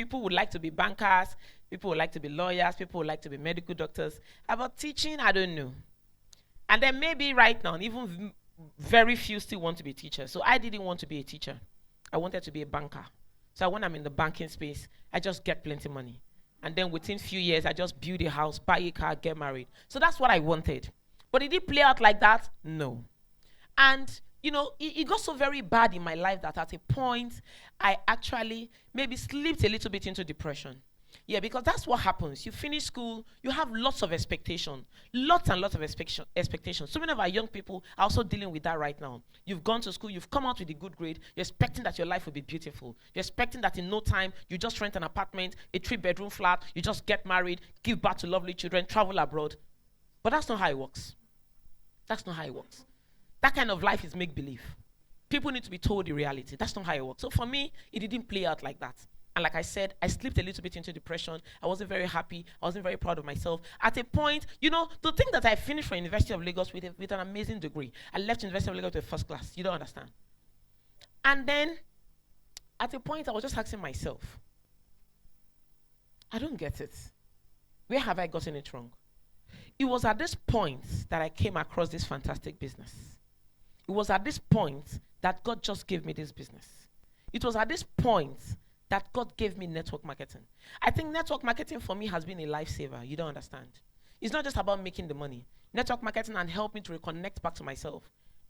People would like to be bankers, people would like to be lawyers, people would like to be medical doctors. About teaching, I don't know. And then maybe right now, even very few still want to be teachers. So I didn't want to be a teacher. I wanted to be a banker. So when I'm in the banking space, I just get plenty money. And then within few years, I just build a house, buy a car, get married. So that's what I wanted. But did it play out like that? No. And, it got so very bad in my life that at a point, I actually maybe slipped a little bit into depression. Yeah, because that's what happens. You finish school, you have lots of expectation, lots and lots of expectations. So many of our young people are also dealing with that right now. You've gone to school, you've come out with a good grade, you're expecting that your life will be beautiful. You're expecting that in no time, you just rent an apartment, a 3-bedroom flat, you just get married, give birth to lovely children, travel abroad. But that's not how it works. That's not how it works. That kind of life is make-believe. People need to be told the reality. That's not how it works. So for me, it didn't play out like that. And like I said, I slipped a little bit into depression. I wasn't very happy. I wasn't very proud of myself. At a point, to think that I finished from University of Lagos with an amazing degree. I left University of Lagos with first class. You don't understand. And then, at a point, I was just asking myself, I don't get it. Where have I gotten it wrong? It was at this point that I came across this fantastic business. It was at this point that God just gave me this business. It was at this point that God gave me network marketing. I think network marketing for me has been a lifesaver. You don't understand. It's not just about making the money. Network marketing and help me to reconnect back to myself.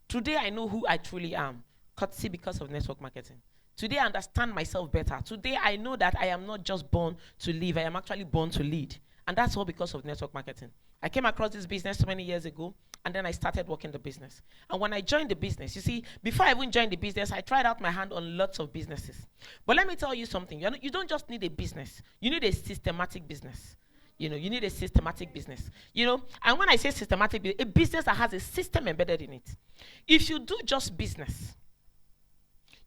Today I know who I truly am, courtesy because of network marketing. Today I understand myself better. Today I know that I am not just born to live, I am actually born to lead. And that's all because of network marketing. I came across this business so many years ago, and then I started working the business. And when I joined the business, you see, before I even joined the business, I tried out my hand on lots of businesses. But let me tell you something. You don't just need a business. You need a systematic business. You need a systematic business. And when I say systematic, a business that has a system embedded in it. If you do just business,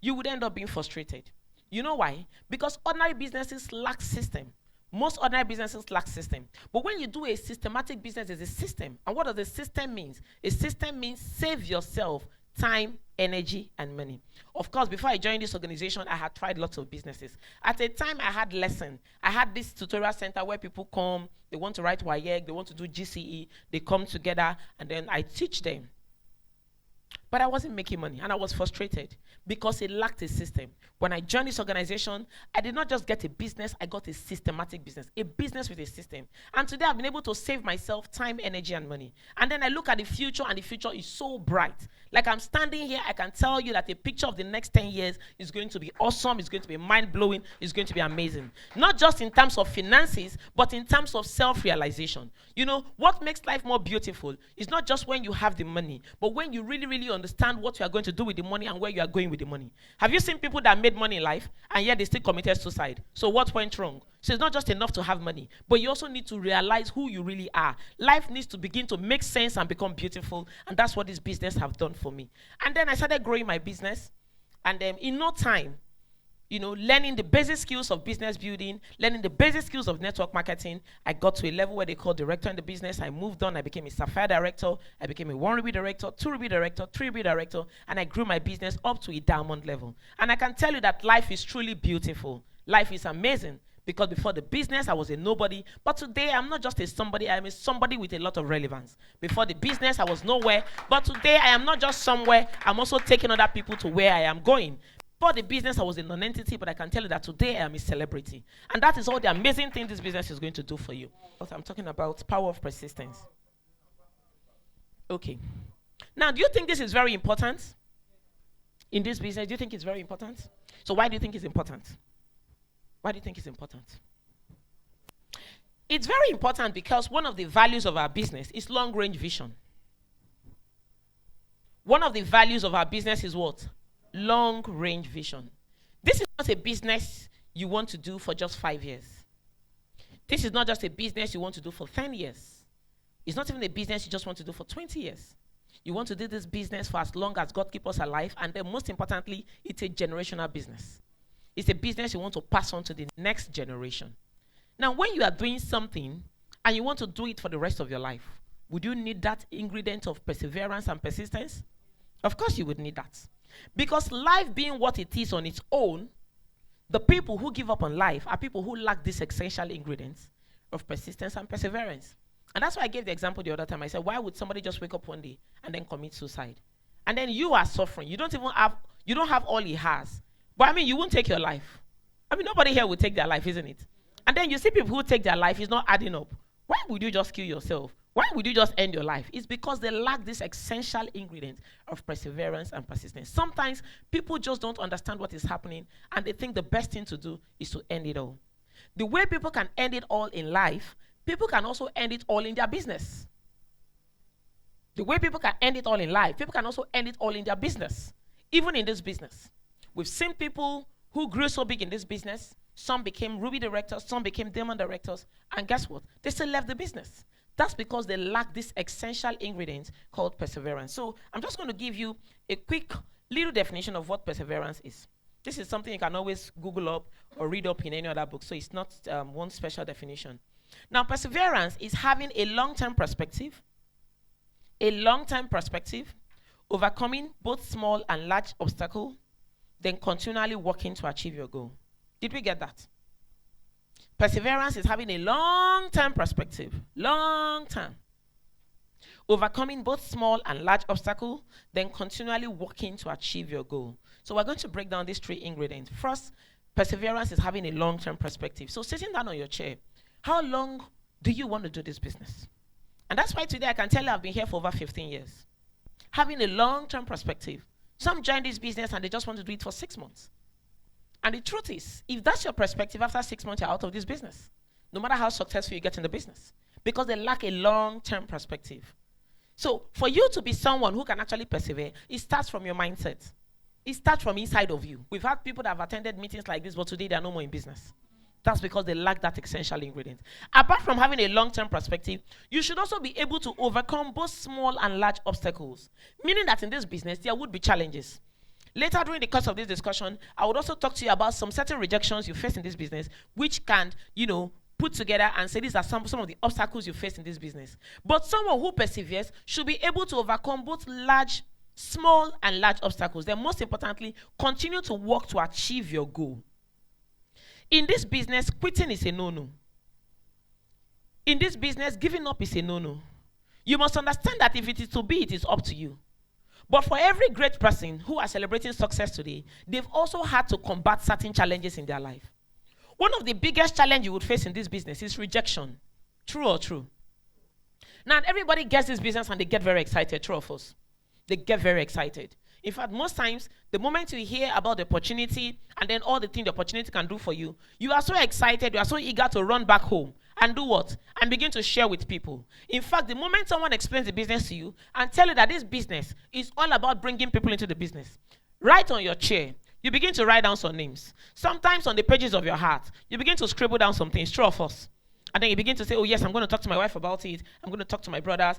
you would end up being frustrated. You know why? Because ordinary businesses lack system. Most ordinary businesses lack system. But when you do a systematic business, there's a system. And what does a system mean? A system means save yourself time, energy, and money. Of course, before I joined this organization, I had tried lots of businesses. At a time, I had lesson. I had this tutorial center where people come, they want to write WAEC, they want to do GCE, they come together, and then I teach them. But I wasn't making money, and I was frustrated because it lacked a system. When I joined this organization, I did not just get a business, I got a systematic business, a business with a system. And today I've been able to save myself time, energy, and money. And then I look at the future, and the future is so bright. Like I'm standing here, I can tell you that a picture of the next 10 years is going to be awesome, it's going to be mind-blowing, it's going to be amazing. Not just in terms of finances, but in terms of self-realization. What makes life more beautiful is not just when you have the money, but when you really, really understand what you are going to do with the money and where you are going with the money. Have you seen people that made money in life and yet they still committed suicide? So what went wrong? So it's not just enough to have money, but you also need to realize who you really are. Life needs to begin to make sense and become beautiful, and that's what this business have done for me. And then I started growing my business, and in no time, learning the basic skills of business building, learning the basic skills of network marketing, I got to a level where they call director in the business. I moved on. I became a Sapphire director. I became a 1 Ruby director, 2 Ruby director, 3 Ruby director, and I grew my business up to a diamond level. And I can tell you that life is truly beautiful. Life is amazing. Because before the business, I was a nobody. But today, I'm not just a somebody. I'm a somebody with a lot of relevance. Before the business, I was nowhere. But today, I am not just somewhere. I'm also taking other people to where I am going. Before the business, I was a non-entity. But I can tell you that today, I am a celebrity. And that is all the amazing thing this business is going to do for you. I'm talking about power of persistence. Okay. Now, do you think this is very important? In this business, do you think it's very important? So why do you think it's important? Why do you think it's important? It's very important because one of the values of our business is long-range vision. One of the values of our business is what? Long-range vision. This is not a business you want to do for just 5 years. This is not just a business you want to do for 10 years. It's not even a business you just want to do for 20 years. You want to do this business for as long as God keeps us alive, and then most importantly, it's a generational business. It's a business you want to pass on to the next generation. Now, when you are doing something and you want to do it for the rest of your life, would you need that ingredient of perseverance and persistence? Of course you would need that. Because life being what it is on its own The people who give up on life are people who lack these essential ingredients of persistence and perseverance. And that's why I gave the example the other time. I said, why would somebody just wake up one day and then commit suicide? And then you are suffering. You don't have all he has. But I mean, you won't take your life. I mean, nobody here will take their life, isn't it? And then you see people who take their life, it's not adding up. Why would you just kill yourself? Why would you just end your life? It's because they lack this essential ingredient of perseverance and persistence. Sometimes people just don't understand what is happening and they think the best thing to do is to end it all. The way people can end it all in life, people can also end it all in their business. The way people can end it all in life, people can also end it all in their business. Even in this business. We've seen people who grew so big in this business. Some became Ruby directors, some became Diamond directors. And guess what? They still left the business. That's because they lack this essential ingredient called perseverance. So I'm just going to give you a quick little definition of what perseverance is. This is something you can always Google up or read up in any other book. So it's not one special definition. Now, perseverance is having a long-term perspective, overcoming both small and large obstacles, then continually working to achieve your goal. Did we get that? Perseverance is having a long-term perspective, long-term, overcoming both small and large obstacles, then continually working to achieve your goal. So we're going to break down these three ingredients. First, perseverance is having a long-term perspective. So sitting down on your chair, how long do you want to do this business? And that's why today I can tell you I've been here for over 15 years. Having a long-term perspective. Some join this business and they just want to do it for 6 months. And the truth is, if that's your perspective, after 6 months, you're out of this business. No matter how successful you get in the business. Because they lack a long-term perspective. So, for you to be someone who can actually persevere, it starts from your mindset. It starts from inside of you. We've had people that have attended meetings like this, but today they are no more in business. That's because they lack that essential ingredient. Apart from having a long-term perspective, you should also be able to overcome both small and large obstacles. Meaning that in this business, there would be challenges. Later during the course of this discussion, I would also talk to you about some certain rejections you face in this business, which can, put together and say these are some of the obstacles you face in this business. But someone who perseveres should be able to overcome both small and large obstacles. Then most importantly, continue to work to achieve your goal. In this business, quitting is a no-no. In this business, giving up is a no-no. You must understand that if it is to be, it is up to you. But for every great person who are celebrating success today, they've also had to combat certain challenges in their life. One of the biggest challenges you would face in this business is rejection. True or true? Now, everybody gets this business and they get very excited. True or false? They get very excited. In fact, most times, the moment you hear about the opportunity and then all the things the opportunity can do for you, you are so excited, you are so eager to run back home and do what? And begin to share with people. In fact, the moment someone explains the business to you and tell you that this business is all about bringing people into the business, right on your chair, you begin to write down some names. Sometimes on the pages of your heart, you begin to scribble down some things, true or false? And then you begin to say, oh yes, I'm going to talk to my wife about it. I'm going to talk to my brothers.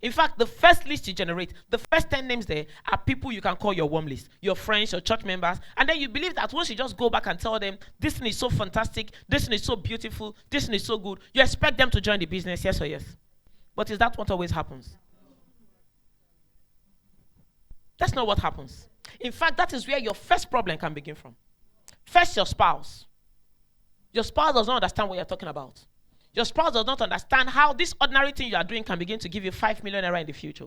In fact, the first list you generate, the first 10 names there are people you can call your warm list, your friends, your church members. And then you believe that once you just go back and tell them, this thing is so fantastic, this thing is so beautiful, this thing is so good, you expect them to join the business, yes or yes? But is that what always happens? That's not what happens. In fact, that is where your first problem can begin from. First, your spouse. Your spouse does not understand what you're talking about. Your spouse does not understand how this ordinary thing you are doing can begin to give you 5 million naira in the future.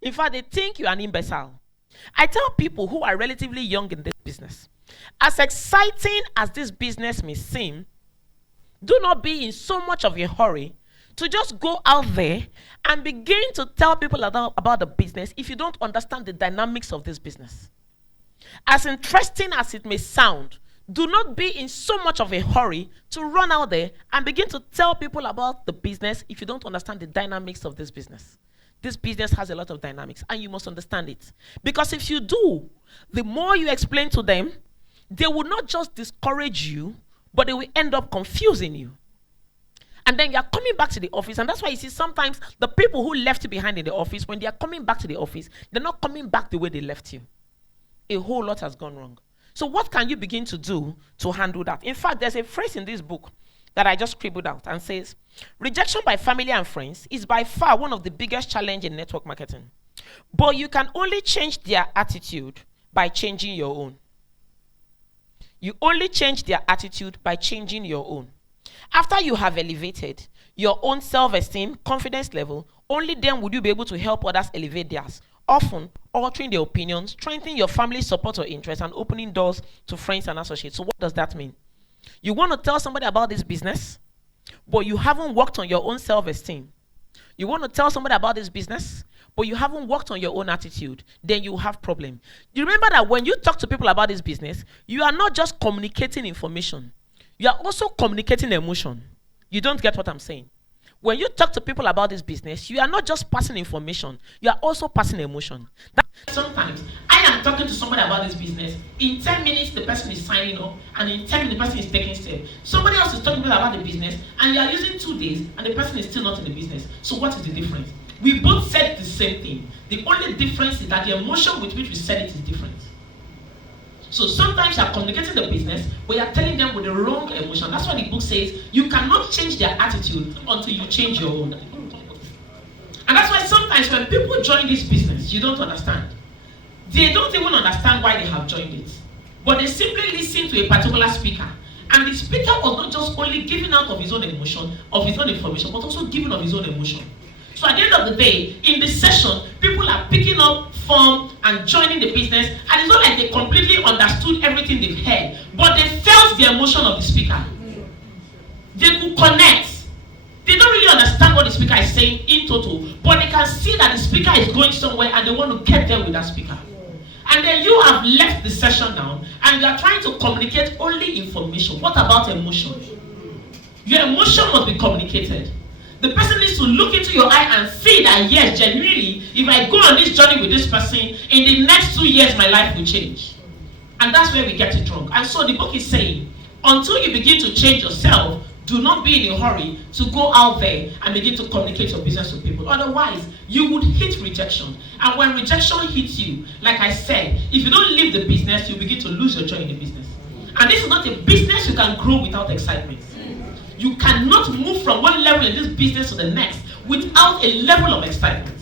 In fact, they think you are an imbecile. I tell people who are relatively young in this business, as exciting as this business may seem, do not be in so much of a hurry to just go out there and begin to tell people about the business if you don't understand the dynamics of this business. As interesting as it may sound, do not be in so much of a hurry to run out there and begin to tell people about the business if you don't understand the dynamics of this business. This business has a lot of dynamics and you must understand it. Because if you do, the more you explain to them, they will not just discourage you, but they will end up confusing you. And then you are coming back to the office, and that's why you see sometimes the people who left you behind in the office, when they are coming back to the office, they're not coming back the way they left you. A whole lot has gone wrong. So what can you begin to do to handle that? In fact, there's a phrase in this book that I just scribbled out and says, rejection by family and friends is by far one of the biggest challenges in network marketing. But you can only change their attitude by changing your own. You only change their attitude by changing your own. After you have elevated your own self-esteem, confidence level, only then would you be able to help others elevate theirs, often altering their opinions, strengthening your family's support or interest, and opening doors to friends and associates. So what does that mean? You want to tell somebody about this business, but you haven't worked on your own self-esteem. You want to tell somebody about this business, but you haven't worked on your own attitude, then you have problem. You remember that when you talk to people about this business, you are not just communicating information. You are also communicating emotion. You don't get what I'm saying. When you talk to people about this business, you are not just passing information, you are also passing emotion. Sometimes I am talking to somebody about this business. In 10 minutes, the person is signing up, and in 10 minutes, the person is taking steps. Somebody else is talking about the business, and you are using 2 days, and the person is still not in the business. So what is the difference? We both said the same thing. The only difference is that the emotion with which we said it is different. So sometimes you are communicating the business, but you are telling them with the wrong emotion. That's why the book says you cannot change their attitude until you change your own. And that's why sometimes when people join this business, you don't understand. They don't even understand why they have joined it. But they simply listen to a particular speaker. And the speaker was not just only giving out of his own emotion, of his own information, but also giving of his own emotion. So at the end of the day, in this session, people are picking up form and joining the business, and it's not like they completely understood everything they've heard, but they felt the emotion of the speaker. They could connect. They don't really understand what the speaker is saying in total, but they can see that the speaker is going somewhere and they want to get there with that speaker. And then you have left the session now, and you are trying to communicate only information. What about emotion? Your emotion must be communicated. The person needs to look into your eye and see that, yes, genuinely, if I go on this journey with this person, in the next 2 years, my life will change. And that's where we get it wrong. And so the book is saying, until you begin to change yourself, do not be in a hurry to go out there and begin to communicate your business with people. Otherwise, you would hit rejection. And when rejection hits you, like I said, if you don't leave the business, you begin to lose your joy in the business. And this is not a business you can grow without excitement. You cannot move from one level in this business to the next without a level of excitement.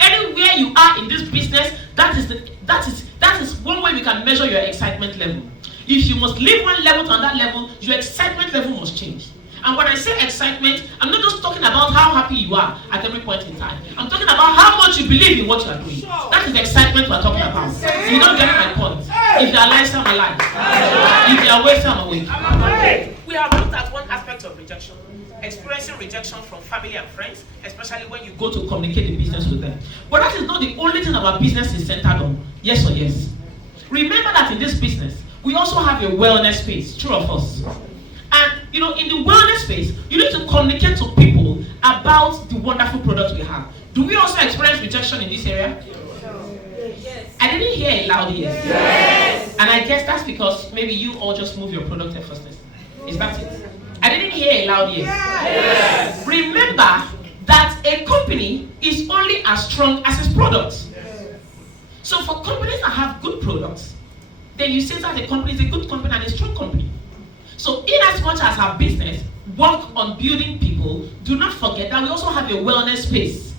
Anywhere you are in this business, that is one way we can measure your excitement level. If you must leave one level to another level, your excitement level must change. And when I say excitement, I'm not just talking about how happy you are at every point in time. I'm talking about how much you believe in what you are doing. That is the excitement we're talking about. You don't get my point. If they are alive, I'm alive. If they are awake, I'm awake. We have looked at one aspect of rejection. Experiencing rejection from family and friends, especially when you go to communicate the business with them. But that is not the only thing our business is centered on. Yes or yes? Remember that in this business, we also have a wellness space, true or false? And in the wellness space, you need to communicate to people about the wonderful products we have. Do we also experience rejection in this area? Yes. I didn't hear it loud here. Yes. And I guess that's because maybe you all just move your product effortlessly. Is that it? I didn't hear it loud here. Yes. Remember that a company is only as strong as its products. Yes. So for companies that have good products, then you say that the company is a good company and a strong company. So in as much as our business work on building people, do not forget that we also have a wellness space.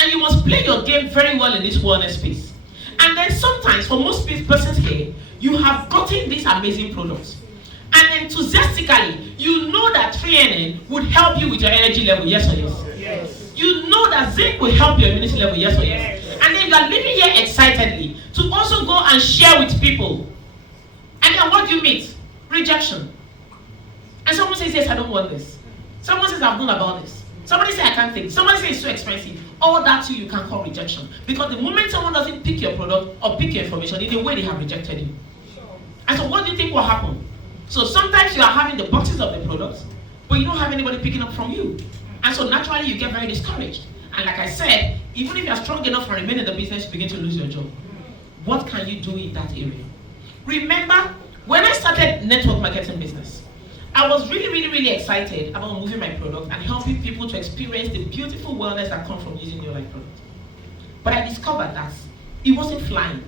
And you must play your game very well in this wellness space. And then sometimes, for most persons here, you have gotten these amazing products. And enthusiastically, you know that 3NN would help you with your energy level, yes or yes? Yes. You know that zinc will help your immunity level, yes or yes? Yes. And then you are living here excitedly to also go and share with people. And then what do you meet? Rejection. And someone says, yes, I don't want this. Someone says, I've known about this. Somebody says, I can't take it. Somebody says, it's too expensive. All that too, you can call rejection. Because the moment someone doesn't pick your product or pick your information, in a way they have rejected you. And so what do you think will happen? So sometimes you are having the boxes of the products, but you don't have anybody picking up from you. And so naturally you get very discouraged. And like I said, even if you are strong enough to remain in the business, you begin to lose your job. What can you do in that area? Remember, when I started network marketing business, I was really excited about moving my product and helping people to experience the beautiful wellness that comes from using your life product. But I discovered that it wasn't flying.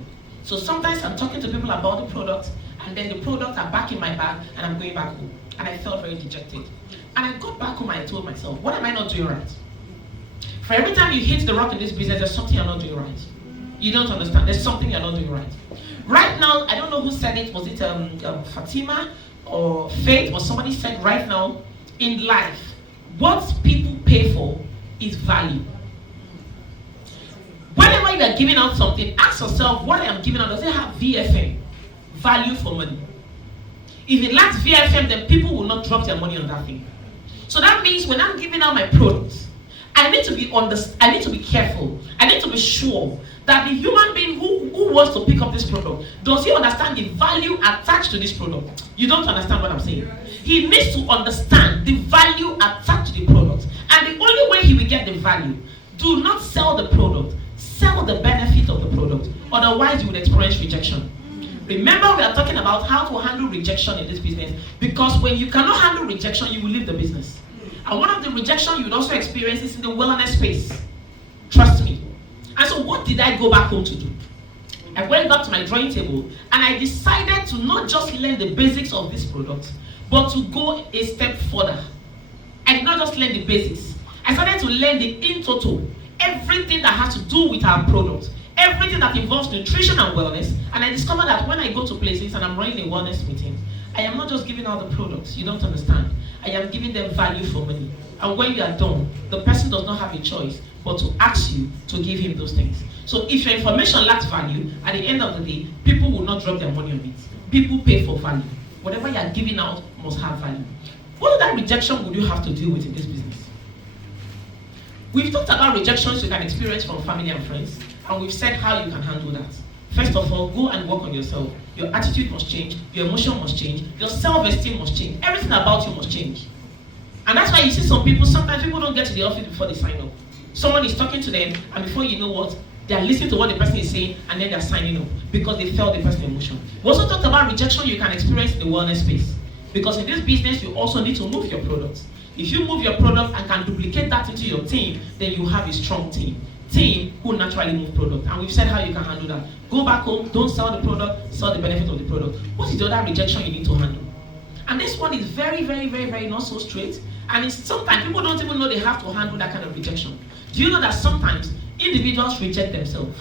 So sometimes I'm talking to people about the product, and then the products are back in my bag, and I'm going back home. And I felt very dejected. And I got back home and I told myself, what am I not doing right? For every time you hit the rock in this business, there's something you're not doing right. You don't understand. There's something you're not doing right. Right now, I don't know who said it. Was it Fatima or Faith or somebody said right now, in life, what people pay for is value. Whenever you are giving out something, ask yourself, what I am giving out, does it have VFM? Value for money. If it lacks VFM, then people will not drop their money on that thing. So that means when I'm giving out my products, I need to be careful. I need to be sure that the human being who wants to pick up this product, does he understand the value attached to this product? You don't understand what I'm saying. He needs to understand the value attached to the product. And the only way he will get the value, do not sell the product, sell the benefit of the product. Otherwise, you will experience rejection. Remember, we are talking about how to handle rejection in this business, because when you cannot handle rejection, you will leave the business. And one of the rejection you would also experience is in the wellness space. Trust me. And so what did I go back home to do? I went back to my drawing table and I decided to not just learn the basics of this product, but to go a step further. I did not just learn the basics. I started to learn the in total, everything that has to do with our product, everything that involves nutrition and wellness. And I discovered that when I go to places and I'm running a wellness meeting, I am not just giving out the products. You don't understand. I am giving them value for money. And when you are done, the person does not have a choice but to ask you to give him those things. So if your information lacks value, at the end of the day, people will not drop their money on it. People pay for value. Whatever you are giving out must have value. What other rejection would you have to deal with in this business? We've talked about rejections you can experience from family and friends, and we've said how you can handle that. First of all, go and work on yourself. Your attitude must change, your emotion must change, your self-esteem must change, everything about you must change. And that's why you see some people, sometimes people don't get to the office before they sign up. Someone is talking to them, and before you know what, they're listening to what the person is saying, and then they're signing up because they felt the person's emotion. We also talked about rejection you can experience in the wellness space. Because in this business, you also need to move your products. If you move your product and can duplicate that into your team, then you have a strong team. Team who naturally move product. And we've said how you can handle that. Go back home, don't sell the product, sell the benefit of the product. What is the other rejection you need to handle? And this one is very, very, very, very not so straight. And it's sometimes people don't even know they have to handle that kind of rejection. Do you know that sometimes individuals reject themselves?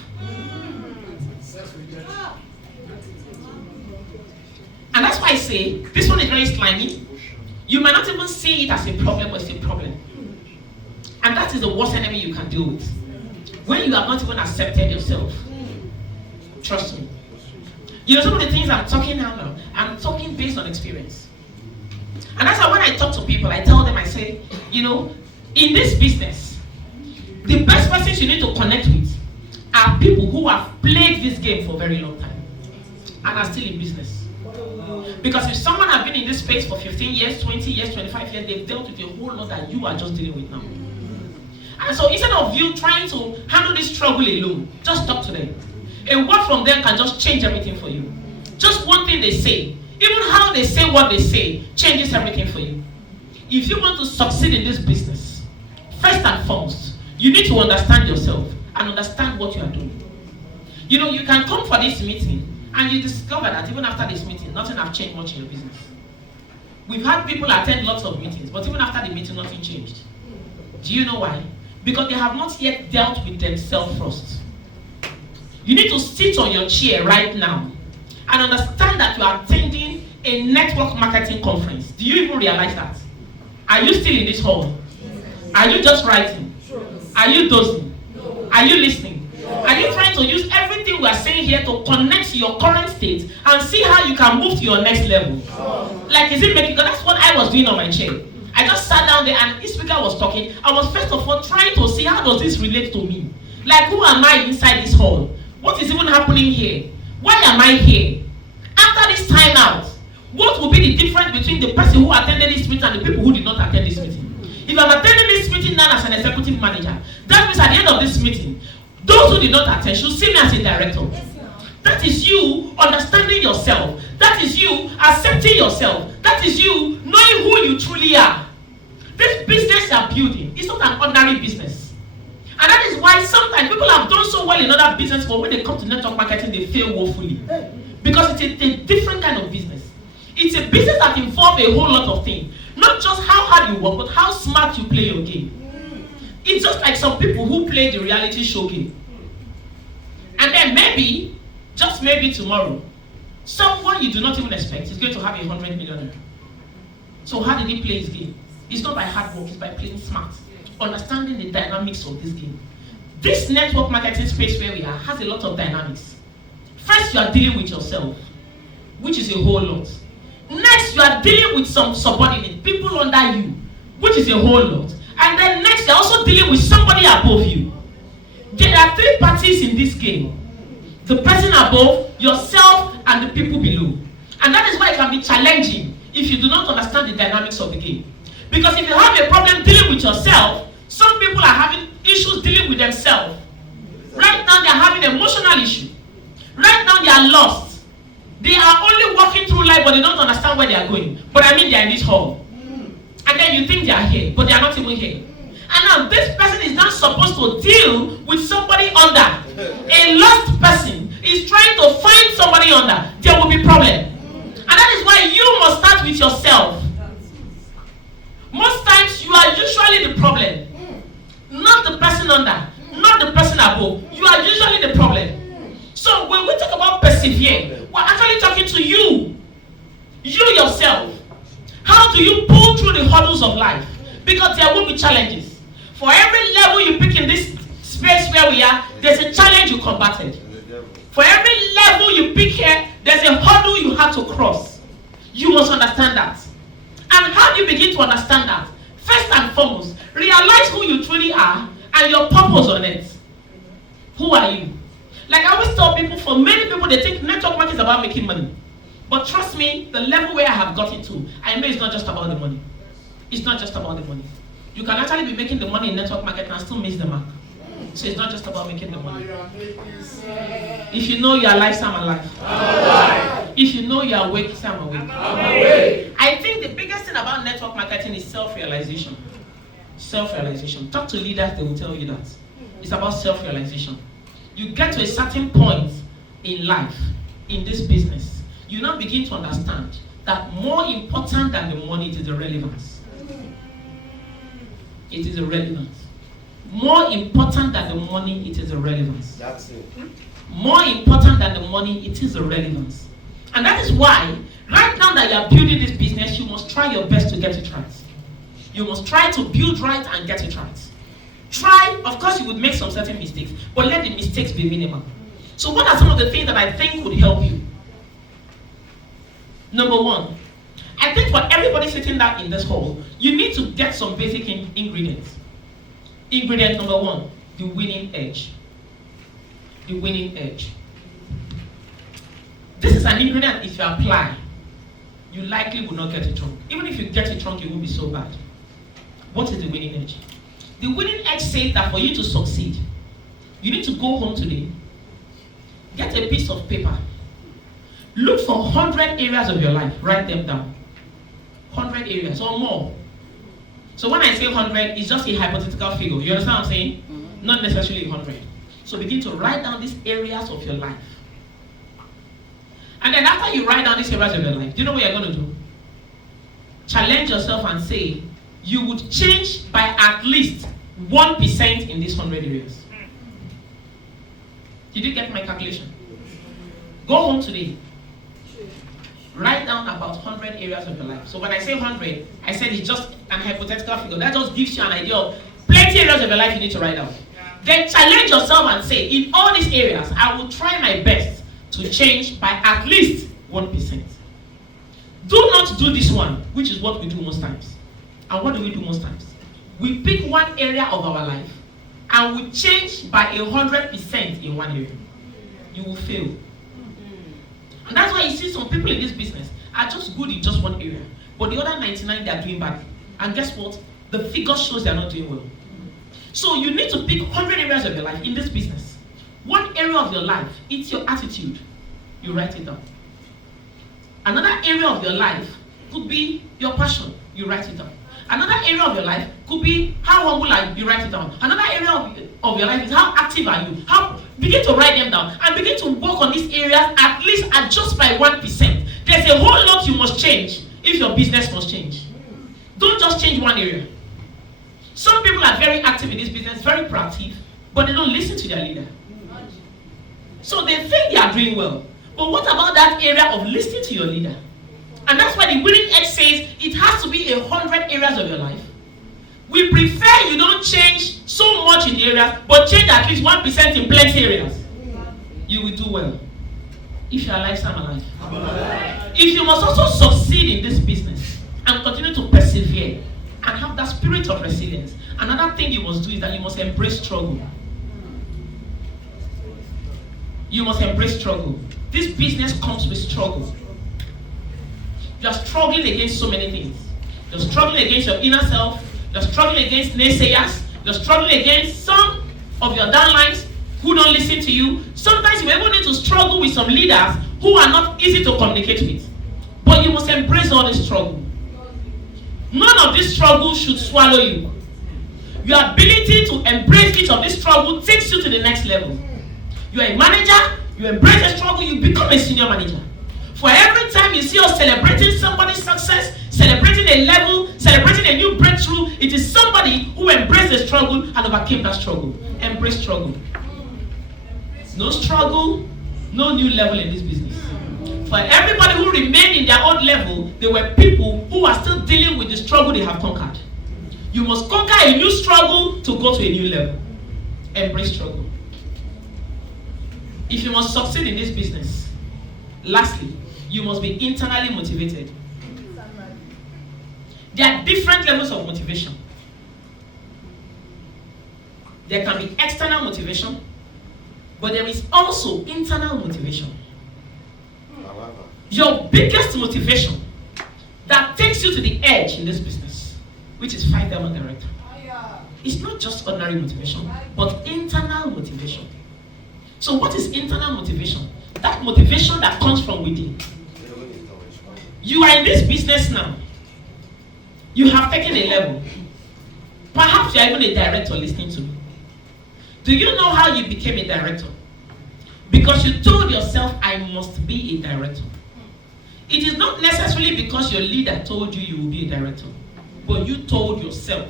And that's why I say this one is very slimy. You might not even see it as a problem, but it's a problem. And that is the worst enemy you can deal with. When you have not even accepted yourself. Trust me. You know, some of the things I'm talking now, I'm talking based on experience. And that's why when I talk to people, I tell them, I say, you know, in this business, the best persons you need to connect with are people who have played this game for a very long time and are still in business. Because if someone has been in this space for 15 years, 20 years, 25 years, they've dealt with a whole lot that you are just dealing with now. And so instead of you trying to handle this struggle alone, just talk to them. A word from them can just change everything for you. Just one thing they say, even how they say what they say, changes everything for you. If you want to succeed in this business, first and foremost, you need to understand yourself and understand what you are doing. You know, you can come for this meeting and you discover that even after this meeting, nothing has changed much in your business. We've had people attend lots of meetings, but even after the meeting, nothing changed. Do you know why? Because they have not yet dealt with themselves first. You need to sit on your chair right now and understand that you are attending a network marketing conference. Do you even realize that? Are you still in this hall? Are you just writing? Are you dozing? Are you listening? Are you trying to use everything we are saying here to connect to your current state and see how you can move to your next level? Like, is it making? Because that's what I was doing on my chair. I just sat down there and this speaker was talking. I was first of all trying to see how does this relate to me? Like, who am I inside this hall? What is even happening here? Why am I here? After this time out, what will be the difference between the person who attended this meeting and the people who did not attend this meeting? If I'm attending this meeting now as an executive manager, that means at the end of this meeting, those who did not attend should see me as a director. That is you understanding yourself. That is you accepting yourself. That is you knowing who you truly are. This business you are building is not an ordinary business. And that is why sometimes people have done so well in other business, but when they come to network marketing, they fail woefully. Because it's a different kind of business. It's a business that involves a whole lot of things. Not just how hard you work, but how smart you play your game. It's just like some people who play the reality show game. And then maybe just maybe tomorrow, someone you do not even expect is going to have 100 millionaire. So how did he play his game? It's not by hard work, it's by playing smart. Understanding the dynamics of this game. This network marketing space where we are has a lot of dynamics. First, you are dealing with yourself, which is a whole lot. Next, you are dealing with some subordinate, people under you, which is a whole lot. And then next, you're also dealing with somebody above you. There are three parties in this game. The person above, yourself, and the people below. And that is why it can be challenging if you do not understand the dynamics of the game. Because if you have a problem dealing with yourself, some people are having issues dealing with themselves. Right now, they are having an emotional issue. Right now, they are lost. They are only walking through life, but they don't understand where they are going. But I mean, they are in this hall. And then you think they are here, but they are not even here. And now this person is not supposed to deal with somebody under. A lost person is trying to find somebody under. There will be problem. And that is why you must start with yourself. Most times you are usually the problem. Not the person under. Not the person above. You are usually the problem. So when we talk about persevere, we're actually talking to you. You yourself. How do you pull through the hurdles of life? Because there will be challenges. For every level you pick in this space where we are, there's a challenge you combated. For every level you pick here, there's a hurdle you have to cross. You must understand that. And how do you begin to understand that? First and foremost, realize who you truly are and your purpose on it. Who are you? Like I always tell people, for many people, they think network marketing is about making money. But trust me, the level where I have gotten to, I know it's not just about the money. It's not just about the money. You can actually be making the money in network marketing and still miss the mark. So it's not just about making the money. If you know you are alive, say I'm alive. If you know you are awake, say I'm awake. I think the biggest thing about network marketing is self-realization. Self-realization. Talk to leaders, they will tell you that. It's about self-realization. You get to a certain point in life, in this business, you now begin to understand that more important than the money, it is the relevance. It is the relevance. More important than the money, it is the relevance. That's it. More important than the money, it is the relevance. And that is why, right now that you are building this business, you must try your best to get it right. You must try to build right and get it right. Try, of course you would make some certain mistakes, but let the mistakes be minimal. So what are some of the things that I think would help you? Number one, I think for everybody sitting down in this hall, you need to get some basic ingredients. Ingredient number one, the winning edge. The winning edge. This is an ingredient if you apply, you likely will not get it wrong. Even if you get it wrong, it won't be so bad. What is the winning edge? The winning edge says that for you to succeed, you need to go home today, get a piece of paper, look for 100 areas of your life, write them down. 100 areas or more. So when I say 100, it's just a hypothetical figure. You understand what I'm saying? Mm-hmm. Not necessarily 100. So begin to write down these areas of your life. And then after you write down these areas of your life, do you know what you're going to do? Challenge yourself and say, you would change by at least 1% in these 100 areas. Did you get my calculation? Go home today. Write down about 100 areas of your life. So when I say 100, I said it's just an hypothetical figure. That just gives you an idea of plenty areas of your life you need to write down. Then challenge yourself and say, in all these areas, I will try my best to change by at least 1%. Do not do this one, which is what we do most times. And what do we do most times? We pick one area of our life and we change by 100% in one area. You will fail. And that's why you see some people in this business are just good in just one area. But the other 99, they are doing bad. And guess what? The figure shows they are not doing well. So you need to pick 100 areas of your life in this business. One area of your life, it's your attitude. You write it down. Another area of your life could be your passion. You write it down. Another area of your life could be how humble are you. You write it down. Another area of your life is how active are you. Begin to write them down and begin to work on these areas, at least adjust by 1%. There's a whole lot you must change if your business must change. Don't just change one area. Some people are very active in this business, very proactive, but they don't listen to their leader. So they think they are doing well. But what about that area of listening to your leader? And that's why the winning edge says it has to be 100 areas of your life. We prefer you don't change so much in areas, but change at least 1% in plenty areas. You will do well. If you are alive, I'm alive. If you must also succeed in this business and continue to persevere and have that spirit of resilience, another thing you must do is that you must embrace struggle. You must embrace struggle. This business comes with struggle. You are struggling against so many things. You're struggling against your inner self. You're struggling against naysayers. You're struggling against some of your downlines who don't listen to you. Sometimes you even need to struggle with some leaders who are not easy to communicate with. But you must embrace all this struggle. None of this struggle should swallow you. Your ability to embrace each of this struggle takes you to the next level. You are a manager, you embrace the struggle, you become a senior manager. For every time you see us celebrating somebody's success, celebrating a level, celebrating a new breakthrough, it is somebody who embraced the struggle and overcame that struggle. Embrace struggle. No struggle, no new level in this business. For everybody who remained in their old level, there were people who are still dealing with the struggle they have conquered. You must conquer a new struggle to go to a new level. Embrace struggle. If you must succeed in this business, lastly, you must be internally motivated. There are different levels of motivation. There can be external motivation, but there is also internal motivation. Your biggest motivation that takes you to the edge in this business, which is 5-diamond director, it's not just ordinary motivation, but internal motivation. So what is internal motivation? That motivation that comes from within. You are in this business now. You have taken a level. Perhaps you are even a director listening to me. Do you know how you became a director? Because you told yourself, I must be a director. It is not necessarily because your leader told you you will be a director, but you told yourself,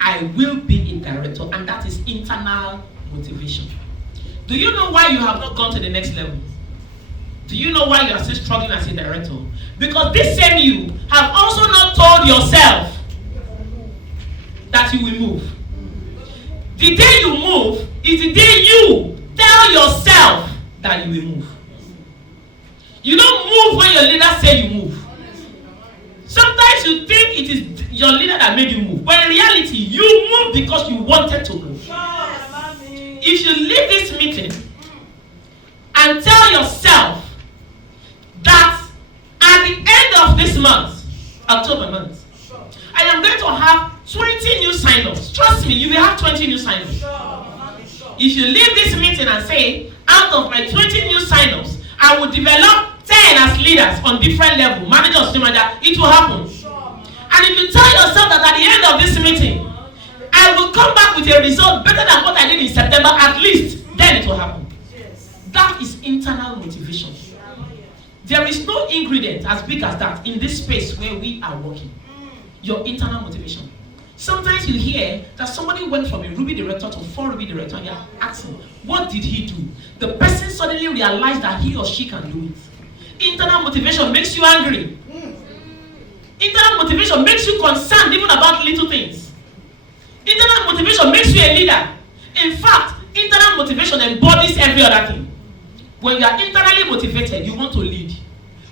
I will be a director, and that is internal motivation. Do you know why you have not gone to the next level? Do you know why you are still struggling as a director? Because this same you have also not told yourself that you will move. The day you move is the day you tell yourself that you will move. You don't move when your leader says you move. Sometimes you think it is your leader that made you move, but in reality, you move because you wanted to move. If you leave this meeting and tell yourself that at the end of this month, October month, I am going to have 20 new sign-ups. Trust me, you will have 20 new sign-ups. If you leave this meeting and say, out of my 20 new sign-ups, I will develop 10 as leaders on different levels, managers, manager, it will happen. And if you tell yourself that at the end of this meeting, I will come back with a result better than what I did in September, at least, then it will happen. That is internal motivation. There is no ingredient as big as that in this space where we are working. Your internal motivation. Sometimes you hear that somebody went from a Ruby director to 4 Ruby director, and you're asking, what did he do? The person suddenly realized that he or she can do it. Internal motivation makes you angry. Internal motivation makes you concerned even about little things. Internal motivation makes you a leader. In fact, internal motivation embodies every other thing. When you are internally motivated, you want to lead.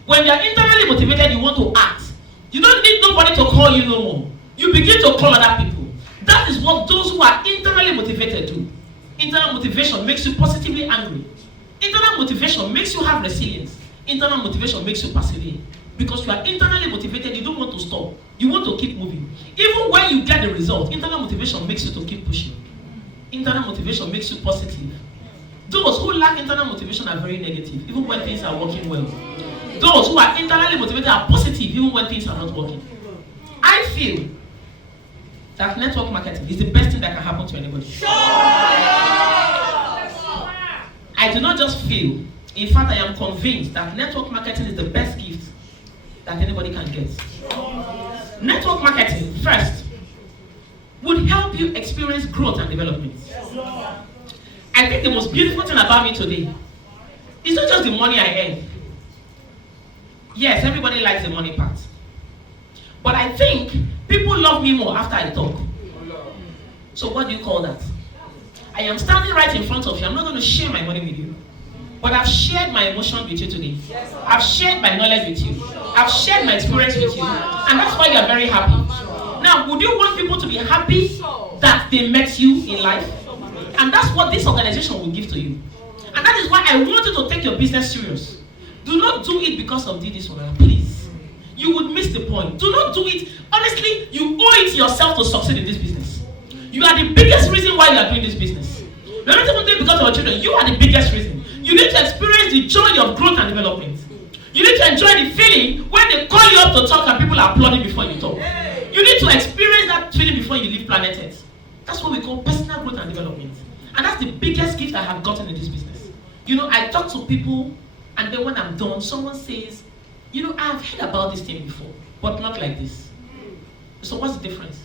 When you are internally motivated, you want to act. You don't need nobody to call you no more. You begin to call other people. That is what those who are internally motivated do. Internal motivation makes you positively angry. Internal motivation makes you have resilience. Internal motivation makes you persevere. Because you are internally motivated, you don't want to stop. You want to keep moving. Even when you get the result, internal motivation makes you to keep pushing. Internal motivation makes you positive. Those who lack internal motivation are very negative, even when things are working well. Those who are internally motivated are positive, even when things are not working. I feel that network marketing is the best thing that can happen to anybody. I do not just feel, in fact, I am convinced that network marketing is the best gift that anybody can get. Network marketing, first, would help you experience growth and development. I think the most beautiful thing about me today It's not just the money I earn. Yes, everybody likes the money part. But I think people love me more after I talk. So what do you call that? I am standing right in front of you. I'm not going to share my money with you. But I've shared my emotion with you today. I've shared my knowledge with you. I've shared my experience with you. And that's why you are very happy. Now, would you want people to be happy that they met you in life? And that's what this organization will give to you. And that is why I want you to take your business serious. Do not do it because of this one, please. You would miss the point. Do not do it. Honestly, you owe it yourself to succeed in this business. You are the biggest reason why you are doing this business. You're not even doing it because of your children. You are the biggest reason. You need to experience the joy of growth and development. You need to enjoy the feeling when they call you up to talk and people are applauding before you talk. You need to experience that feeling before you leave planet Earth. That's what we call personal growth and development. And that's the biggest gift I have gotten in this business. You know, I talk to people, and then when I'm done, someone says, you know, I've heard about this thing before, but not like this. So what's the difference?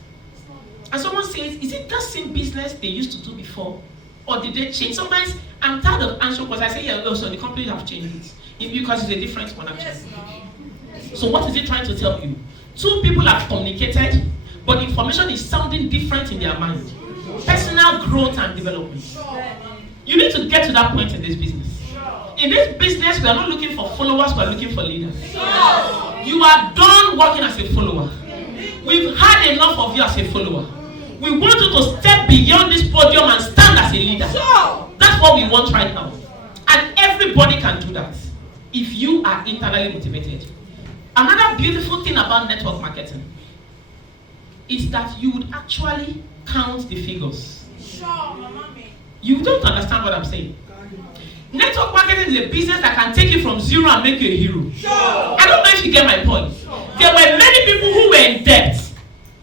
And someone says, is it that same business they used to do before? Or did they change? Sometimes I'm tired of answering because I say, yeah, also the company have changed it. Because it's a different one actually. So what is it trying to tell you? Two people have communicated, but information is sounding different in their mind. Personal growth and development. You need to get to that point in this business. In this business, we are not looking for followers, we are looking for leaders. You are done working as a follower. We've had enough of you as a follower. We want you to step beyond this podium and stand as a leader. That's what we want right now. And everybody can do that if you are internally motivated. Another beautiful thing about network marketing is that you would actually count the figures. You don't understand what I'm saying. Network marketing is a business that can take you from zero and make you a hero. I don't know if you get my point. There were many people who were in debt.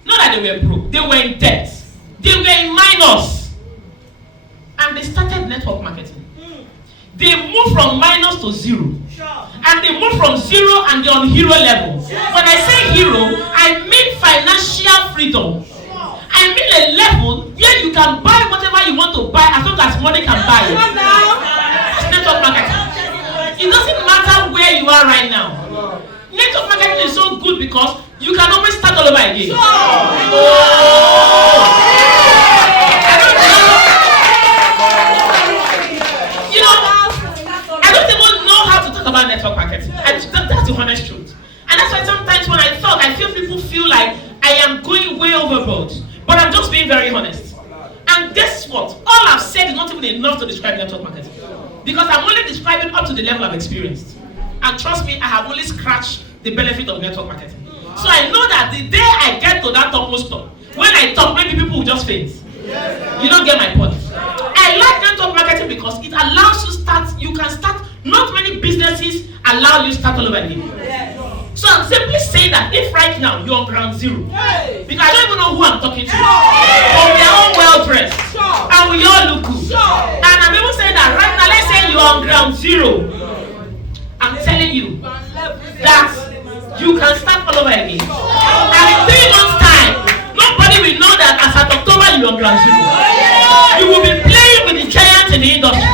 Not that they were broke. They were in debt. They were in minus. And they started network marketing. They moved from minus to zero. And they moved from zero and they're on hero level. When I say hero, I mean financial freedom. I mean a level where you can buy whatever you want to buy as long as money can buy it. That's network marketing. It doesn't matter where you are right now. Network marketing is so good because you can always start all over again. I don't even know how to talk about network marketing. That's the honest truth. And that's why sometimes when I talk, I feel people feel like I am going way overboard. But I'm just being very honest. And guess what? All I've said is not even enough to describe network marketing. Because I'm only describing up to the level I've experienced. And trust me, I have only scratched the benefit of network marketing. So I know that the day I get to that topmost top, when I talk, maybe people will just faint. You don't get my point. I like network marketing because it allows you can start, not many businesses allow you to start all over again. So I'm simply saying that if right now you're on ground zero, because I don't even know who I'm talking to, but we are all well dressed, and we all look good. And I'm even saying that right now, let's say you're on ground zero. I'm telling you that you can start all over again. And in 3 months' time, nobody will know that as at October you're on ground zero. You will be playing with the giants in the industry.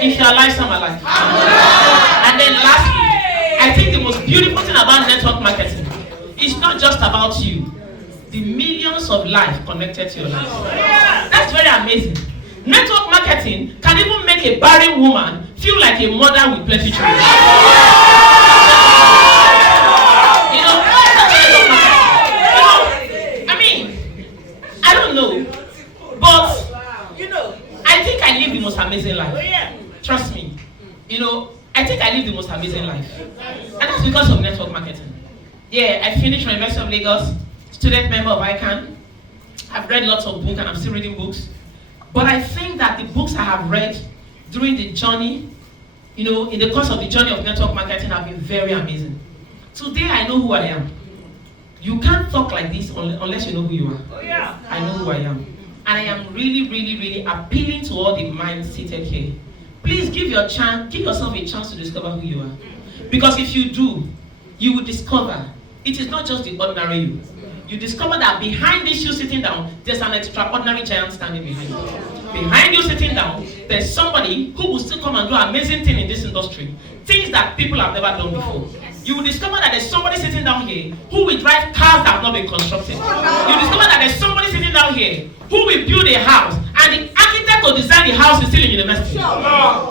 If you are alive, some are alive. And then lastly, I think the most beautiful thing about network marketing is not just about you. The millions of lives connected to your life. That's very amazing. Network marketing can even make a barren woman feel like a mother with plenty children. You know, I mean, I don't know, but I think I live the most amazing life. Trust me. I think I live the most amazing life. And that's because of network marketing. Yeah, I finished my University of Lagos, student member of ICANN. I've read lots of books and I'm still reading books. But I think that the books I have read during the journey, in the course of the journey of network marketing have been very amazing. Today I know who I am. You can't talk like this unless you know who you are. I know who I am. And I am really, really, really appealing to all the minds seated here. Please give yourself a chance to discover who you are. Because if you do, you will discover it is not just the ordinary you. you discover that behind this you sitting down, there's an extraordinary giant standing behind you. Behind you sitting down, there's somebody who will still come and do amazing things in this industry, things that people have never done before. You will discover that there's somebody sitting down here who will drive cars that have not been constructed. You discover that there's somebody sitting down here who will build a house, and the architect who designed the house is still in university.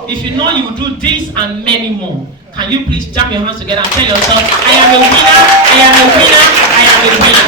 If you know you will do this and many more, can you please jam your hands together and tell yourself, I am a winner, I am a winner, I am a winner.